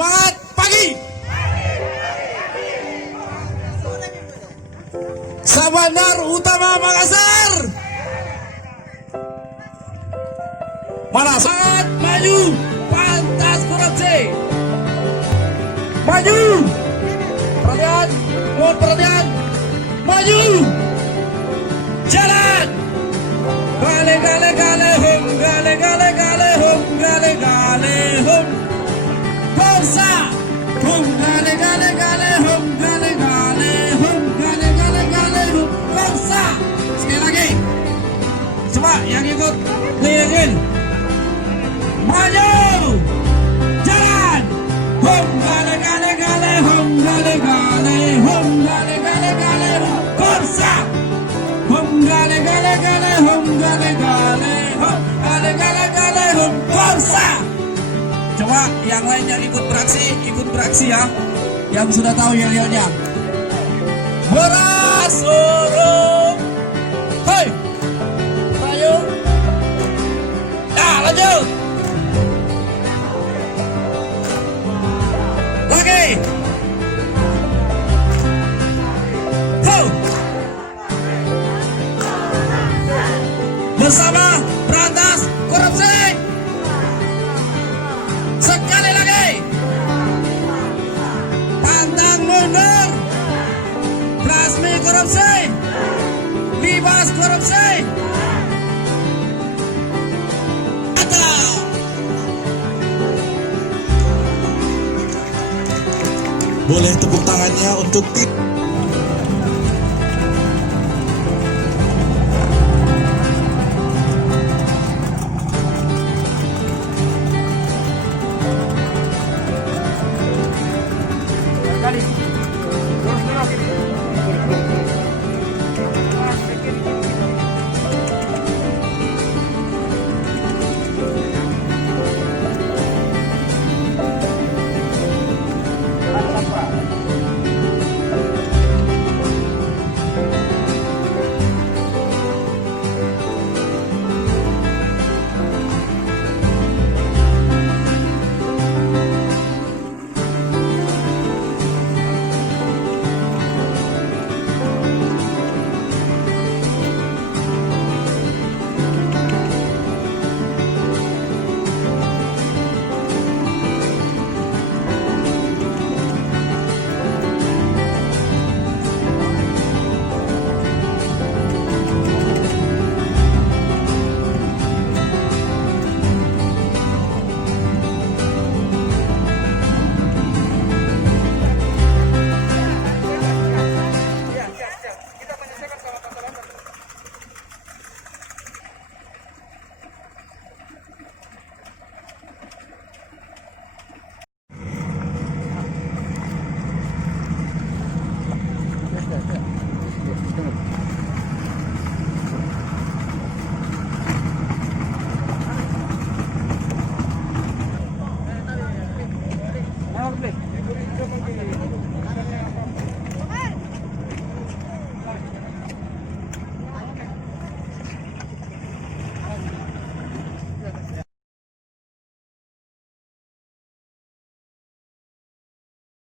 Semangat pagi. Sabandar Utama Makassar. Mana semangat maju, pantas korupsi. Maju. Perhatian, mohon perhatian. Maju. Jalan. Gale gale gale hum, gale gale gale hum, gale gale hum. Bangsa. Hum gale gale gale hum, gale gale hum, gale gale gale hum. Bangsa. Sekali lagi. Coba yang ikut lilin. Maju. Jalan. Hum gale gale gale hum, gale gale hum, gale gale gale hum. Bangsa. Hum gale gale gale hum, gale gale hum, gale gale gale hum. Bangsa. Coba yang lainnya ikut beraksi ya. Yang sudah tahu yel-yelnya. Beras urung. Hei. Ayo. Nah, lanjut. Lagi. Ho. Bersama berantas korupsi. Sekali lagi. Pantang mundur. Basmi korupsi. Libas korupsi. Boleh tepuk tangannya untuk tim